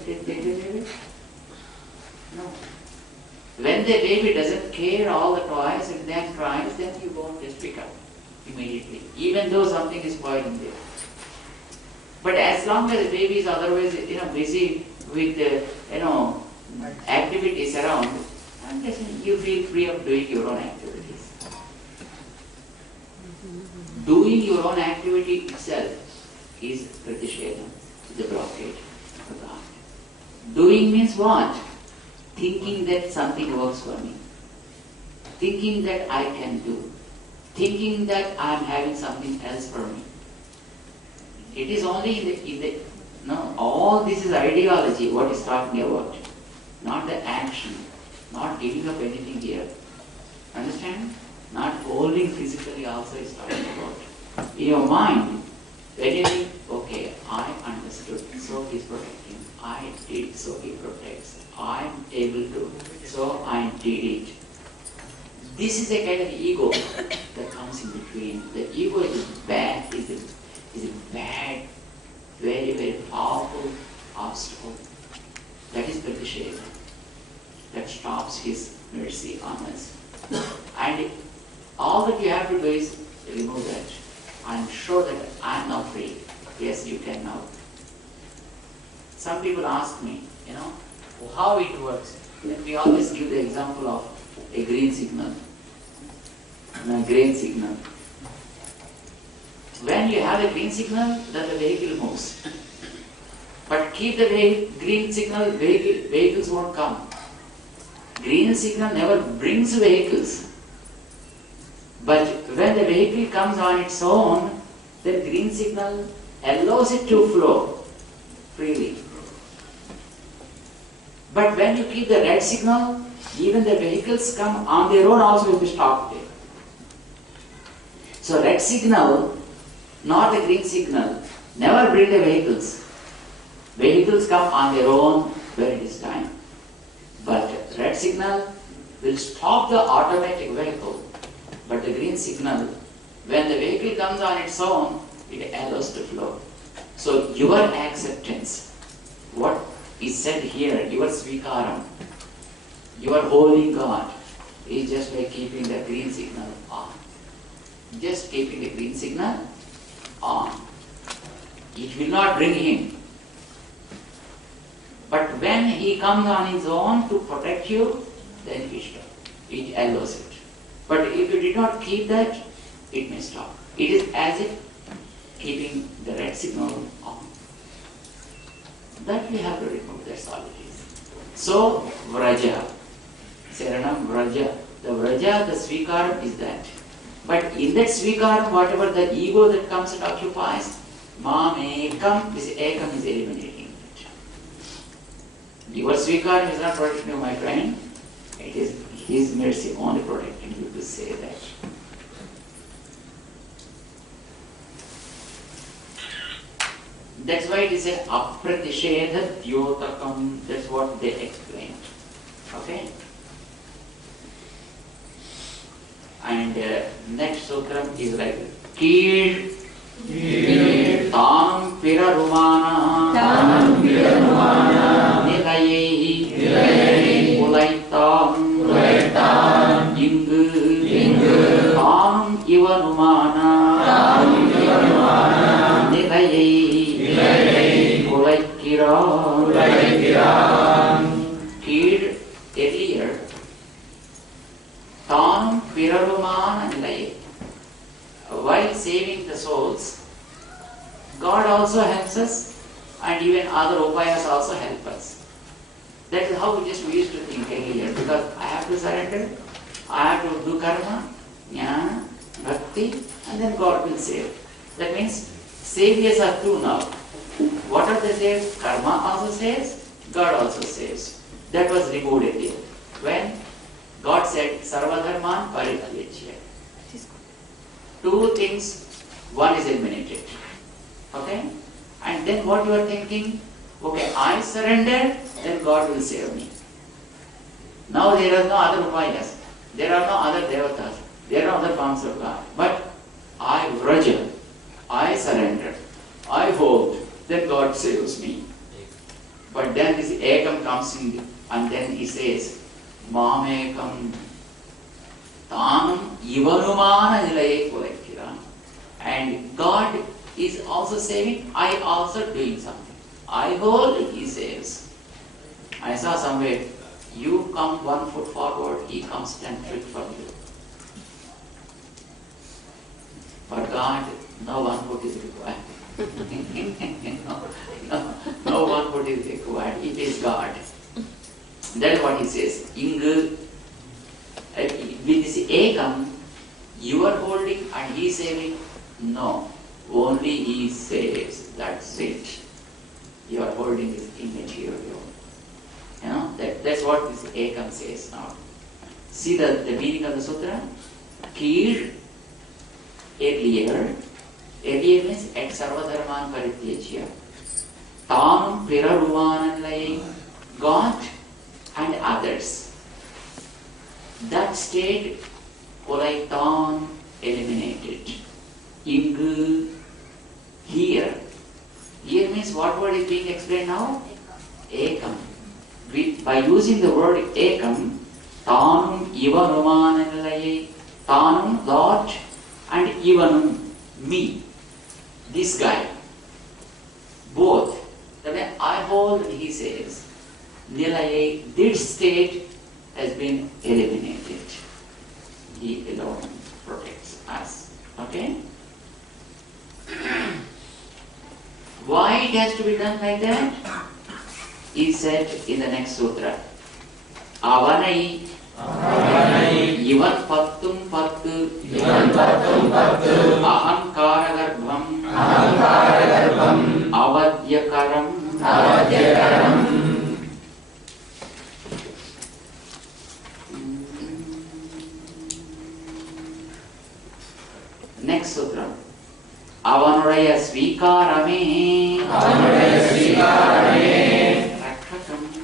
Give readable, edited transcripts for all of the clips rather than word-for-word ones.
take the baby? No. When the baby doesn't care all the toys and then cries, then you won't just pick up immediately, even though something is spoiling there. But as long as the baby is otherwise, busy with, activities around, I'm guessing you feel free of doing your own activities. Doing your own activity itself is pratishedam, the blockade of God. Doing means what? Thinking that something works for me. Thinking that I can do. Thinking that I am having something else for me. It is only all this is ideology, what is talking about. Not the action. Not giving up anything here. Understand? Not holding physically also is talking about. In your mind, when you think, okay, I understood, so he's protecting. I did, so he protects. I am able to, so I did it. This is a kind of ego that comes in between. The ego is bad, is a bad, very, very powerful obstacle. That is Pratisheda. That stops his mercy on us. And all that you have to do is remove that. I am sure that I am now free. Yes, you can now. Some people ask me, how it works. Then we always give the example of a green signal. A green signal. When you have a green signal, then the vehicle moves. But keep the green signal, vehicles won't come. Green signal never brings vehicles. But when the vehicle comes on its own, then green signal allows it to flow freely. But when you keep the red signal, even the vehicles come on their own also will be stopped there. So red signal, not the green signal, never bring the vehicles. Vehicles come on their own when it is time. But red signal will stop the automatic vehicle. But the green signal, when the vehicle comes on its own, it allows to flow. So your acceptance, what is said here, your svikaram, your holding God, is just by keeping the green signal on. Just keeping the green signal on. It will not bring him. But when he comes on his own to protect you, then it allows it. But if you did not keep that, it may stop. It is as if keeping the red signal on. That we have to remove, that's all it is. So, Vraja. Saranam Vraja. The Vraja, the Svikaram is that. But in that Svikaram, whatever the ego that comes and occupies, Mam Ekam, this Ekam is eliminating it. Your Svikaram is not protecting you, my friend. It is His mercy only protecting you to say that. That's why it is a apratishedha dyotakam. That's what they explained. Okay? And next sutram is like Kir Tam Pirarumana Nilayehi Ulaitam Ingu Tam Ivanumana Nilayehi Ulaikiram. Kir earlier Tam Pirarumana Nilaye. While saving the souls, God also helps us, and even other upayas also help us. That is how we used to think earlier, because I have to surrender, I have to do karma, jnana, bhakti, and then God will save. That means saviors are two now. What are the saves? Karma also saves, God also saves. That was removed earlier. When God said, Sarvadharman Paripalyachya. Two things, one is eliminated. Okay? And then what you are thinking? Okay, I surrender, then God will save me. Now there are no other upayas. There are no other devatas. There are other forms of God. But I vraja, I surrender, I hold, then God saves me. But then this ekam comes in and then he says, Mamekam Tanam Ivanumana Nilaye Kolekira. And God is also saying, I also doing something. I hold, he says. I saw somewhere, you come 1 foot forward, he comes 10 feet from you. For God, no 1 foot is required. no 1 foot is required. It is God. That's what he says. With this ekam, you are holding and he is saving. No, only he saves. That's it. You are holding this immaterial. You know, that's what this ekam says now. See the meaning of the sutra? Kir, earlier means et sarvadharman parityajya. Tam pirarumananlaying, God and others. That state, kolaitan, eliminated. Ingu, here. Here means what word is being explained now? Ekam. By using the word ekam, tanum ivanumananalaye, tanum, Lord, and ivanum, me, this guy, both. That when I hold, he says, nilaye, this state has been eliminated. He alone protects us. Okay? Why it has to be done like that? He said in the next sutra, Avanai Ivan Pattum Pattu Ahankara Garbham Avadyakaram. Next sutra. Avanuraya Svikarame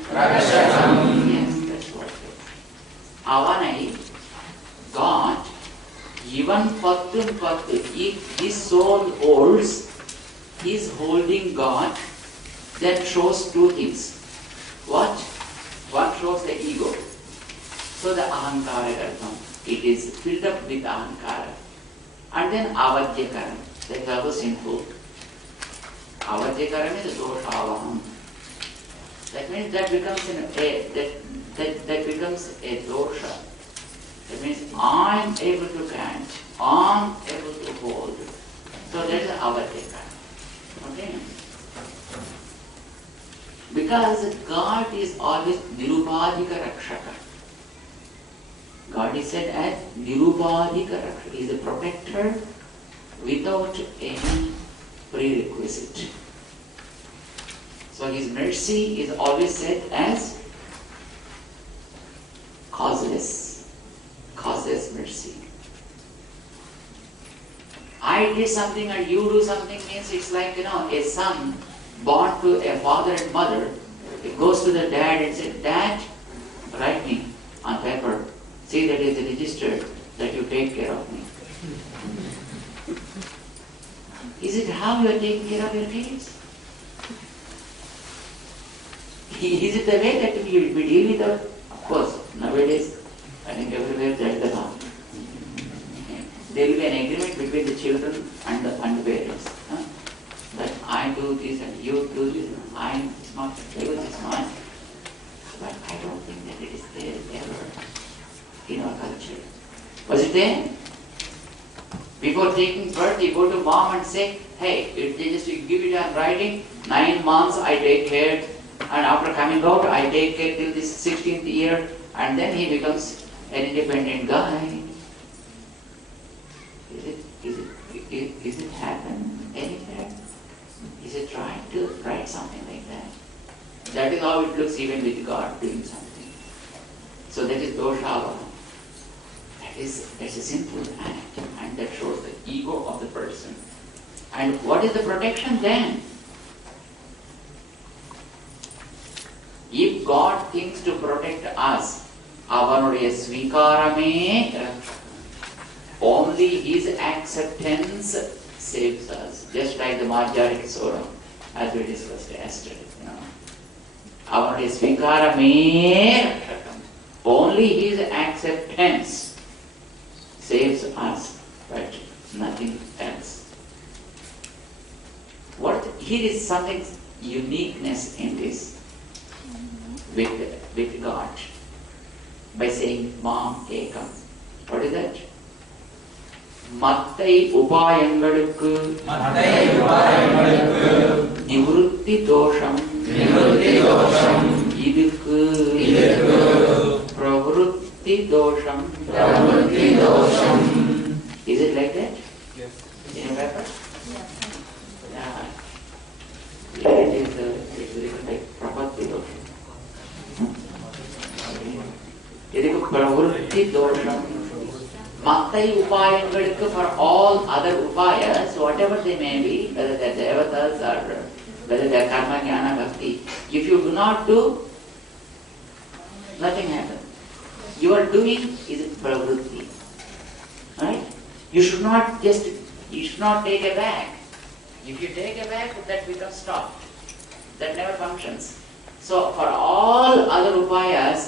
Rakshakam. Yes, that's what it is. Avanai, God, even Pattum Pattu, if this soul holds, is holding God, that shows two things. What? One shows the ego. So the ahankara garbham, it is filled up with ahankara. And then avadyakaram, that is also sinful. Avadyakaram is doshavaham. That means that becomes that becomes a dosha. That means I am able to grant, I am able to hold. So that is avadyakaram. Okay? Because God is always nirupadhika rakshaka. God is said as nirupadhika rakshaka. He is a protector without any prerequisite. So his mercy is always said as causeless mercy. I did something and you do something means it's like, a son born to a father and mother. It goes to the dad and says, Dad, write me on paper. See that it is registered that you take care of me. Is it how you are taking care of your kids? Is it the way that we deal with that? Of course, nowadays, I think everywhere that is the law. There will be an agreement between the children and the parents. That I do this and you do this. It's not yours, it's mine. But I don't think that it is there ever in our culture. Was it there? Before taking birth, you go to mom and say, hey, they just give it on writing, 9 months I take care, and after coming out, I take care till this 16th year, and then he becomes an independent guy. Is it happen anywhere? Is it right to write something like that? That is how it looks even with God doing something. So that is doshava. That's a sinful act, and that shows the ego of the person. And what is the protection then? If God thinks to protect us, avanuடைய svikarame, only His acceptance saves us. Just like the Marjarik Sora, as we discussed yesterday. Avanuடைய ஸ்வீகாரமே ரட்சகம். Only his acceptance saves us, but nothing else. Here is something uniqueness in this with God by saying Mam Ekam. What is that? மத்தை உபாயங்களுக்கு நிவృత్తి தோஷம் இதுக்கு பிரவృత్తి தோஷம். Is it like that? Yes. In your paper? Yeah. It is written like prapatti dosham. இதுக்கு பிரவృత్తి தோஷம். Mattai upayangalukku, for all other upayas, whatever they may be, whether they are devatas or whether they are karma, jnana, bhakti, if you do not do, nothing happens. Your doing is pravrutti. Right? You should not take a bag. If you take a bag, that becomes stopped. That never functions. So for all other upayas,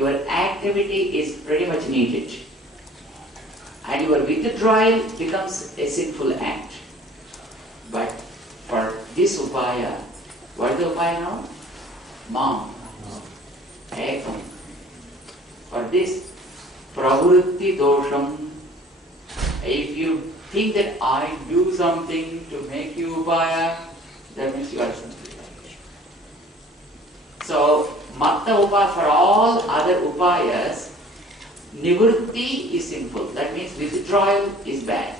your activity is pretty much needed. And your withdrawal becomes a sinful act. But for this upaya, what is the upaya now? Mam. Ekam. For this, pravrutti dosham. If you think that I do something to make you upaya, that means you are simply right. So, matta upaya, for all other upayas, nivrutti is sinful. That means withdrawal is bad.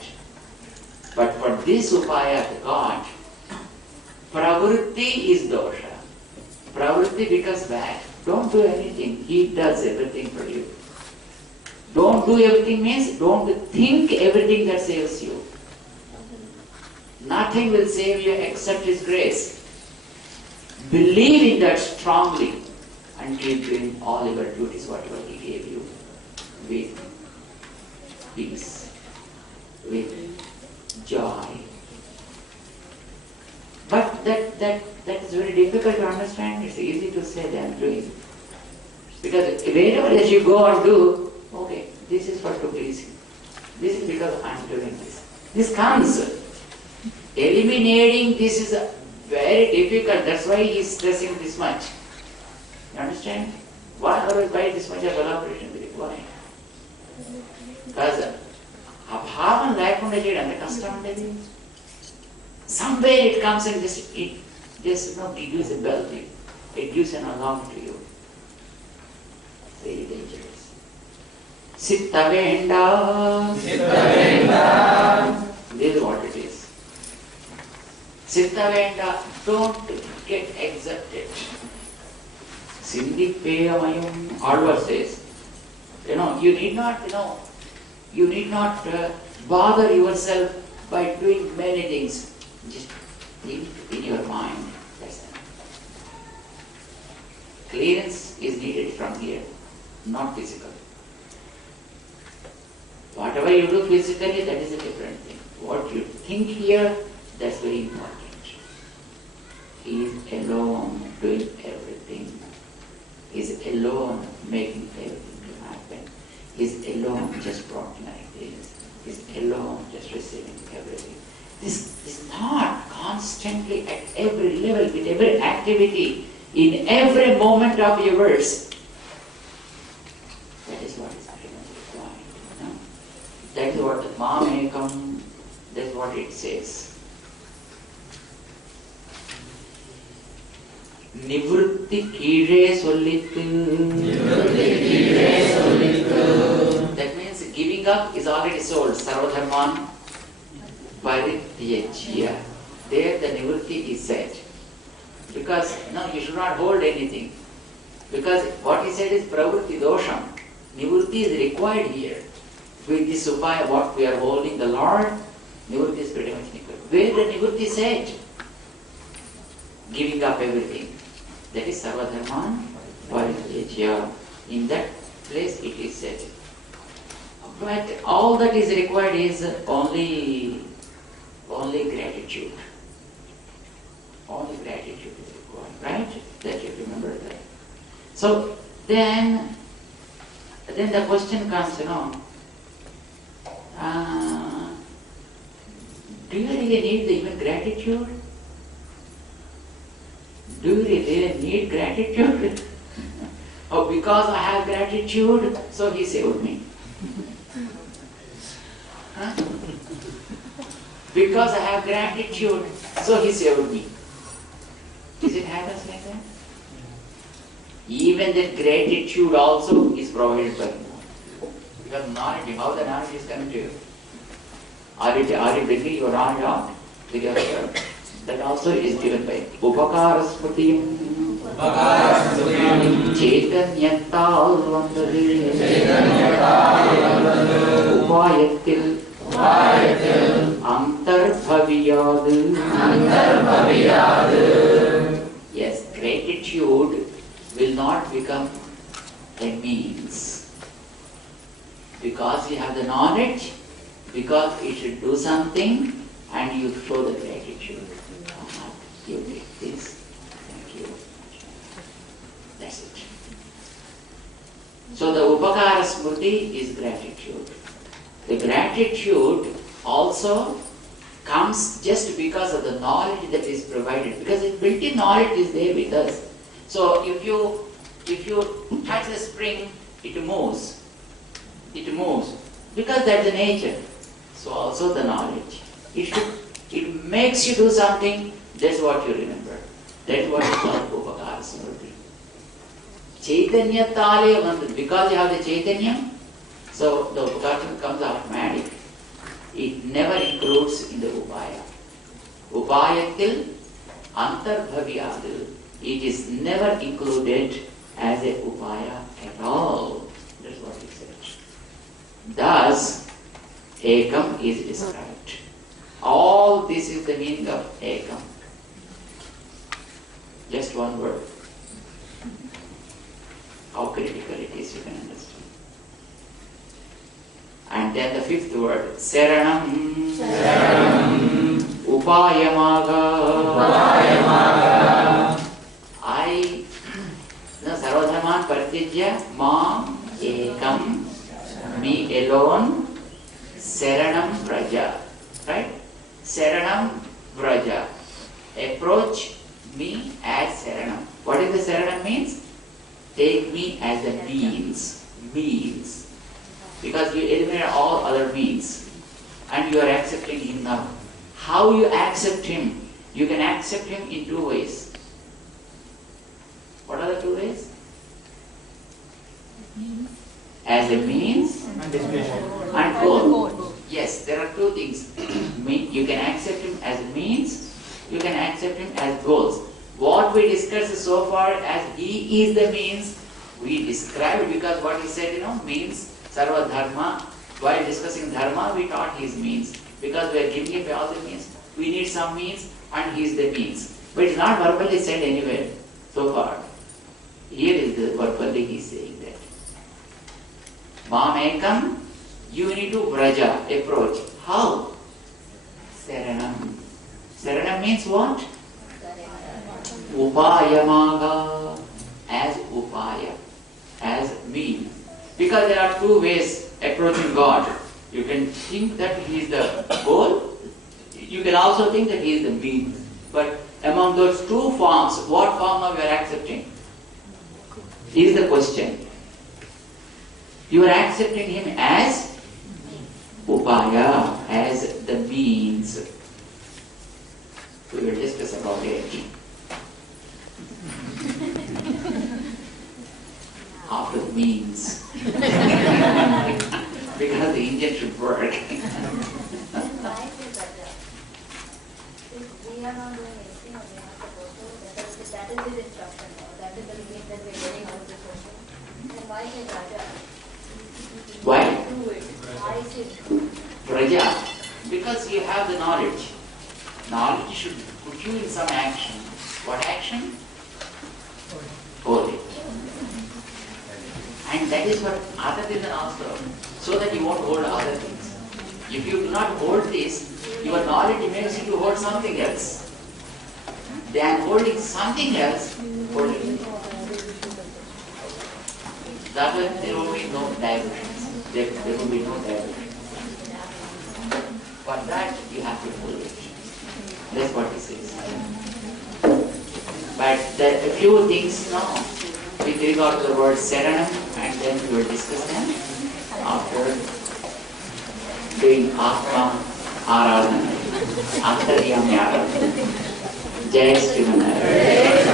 But for this upaya to God, pravrutti is dosha. Pravrutti becomes bad. Don't do anything. He does everything for you. Don't do everything means don't think everything that saves you. Nothing will save you except His grace. Believe in that strongly and keep doing all your duties, whatever He gave you, with peace, with joy. But that is very difficult to understand. It's easy to say that I'm doing. Because wherever that you go and do, okay, this is for to please Him. This is because I'm doing this. This comes. Eliminating this is very difficult. That's why He is stressing this much. You understand? Why this much of elaboration is required? Because abhavan lekunda cheyadante kashtam undedi. Somewhere it comes and it gives a bell to you. It gives an alarm to you. Very dangerous. Sitta venda. This is what it is. Sitta venda. Don't get exalted. Sindhi peyamayum. Alvar says, you need not bother yourself by doing many things. Just think in your mind. That's it. Clearance is needed from here, not physical. Whatever you do physically, that is a different thing. What you think here, that's very important. He is alone doing everything. He is alone making everything to happen. He is alone just brought like this. He is alone just receiving everything. This thought constantly at every level, with every activity, in every moment of yours, that is what is pretty much required. That is what the Mam Ekam, that's what it says. Nivrutti kire sollittu. That means giving up is already sold. Sarvadharman Jeeyar. There the nivrutti is said. Because you should not hold anything. Because what he said is pravrutti dosham. Nivrutti is required here. With this upaya, what we are holding the Lord, nivrutti is pretty much required. Where the nivrutti said? Giving up everything. That is sarvadharman Jeeyar. In that place it is said. But all that is required is only gratitude. Only gratitude is required, right? That you remember that. So then the question comes, do you really need even gratitude? Do you really need gratitude? Oh, because I have gratitude, so he saved me. Huh? Because I have gratitude, so he saved me. Does it happen like that? Even that gratitude also is provided by him. Because knowledge, how the knowledge is coming to you? Are you bringing your knowledge out with yourself? That also is given by Upakara Smrtiyam. Chaitanyattal vandade. Upayattil Antarbhaviyadu. Yes, gratitude will not become a means. Because you have the knowledge, because you should do something, and you show the gratitude. You did this. Thank you. That's it. So the Upakara Smrti is gratitude. The gratitude also comes just because of the knowledge that is provided. Because the built-in knowledge is there with us. So if you touch the spring, it moves. It moves. Because that's the nature. So also the knowledge. It makes you do something, that's what you remember. That's what is called Upakara Smrti. Chaitanya Tale, because you have the Chaitanya, so the Upakara comes automatic. It never includes in the Upaya. Upayatil Antarbhavyadu. It is never included as a Upaya at all. That's what he said. Thus, Ekam is described. All this is the meaning of Ekam. Just one word. How critical it is, you can understand. And then the fifth word, Saranam. Upayamaga. Sarvadharman Paritijya Mam Ekam. Me alone. Saranam Vraja. Right? Saranam Vraja. Approach me as Saranam. What is the Saranam means? Take me as the means. Means. Because you eliminate all other means. And you are accepting him now. How you accept him? You can accept him in two ways. What are the two ways? As a means and goal. Yes, there are two things. You can accept him as a means, you can accept him as goals. What we discussed so far as he is the means, we described because what he said, means sarva dharma. While discussing dharma, we taught his means. Because we are giving him all the means. We need some means and he is the means. But it's not verbally said anywhere so far. Here is the verbally he is saying that. Mamekam, you need to vraja, approach. How? Saranam. Saranam means what? Upayamaga. As upaya. As mean. Because there are two ways approaching God. You can think that he is the goal. You can also think that he is the mean. But among those two forms, what form are you accepting? Is the question. You are accepting him as upaya, as the means. We will discuss about it. After the means. Because the engine should work. We are not doing anything or we are supposed to, that is his instruction, or that is the limit that we are getting out of the question. Then why say Raja? Why? Do it. Why say Raja. Because you have the knowledge. Knowledge should put you in some action. What action? Hold it. And that is what other reason also. So that you won't hold other things. If you do not hold this, your knowledge makes you to hold something else. Then holding something else, That way there will be no diabetes. There will be no diabetes. For that you have to follow it. That's what he says. But there are a few things now with regard to the word Saranam, and then we will discuss them after doing Atma Aradhana, Antaryami Aradhana. Jai Srimanarayan.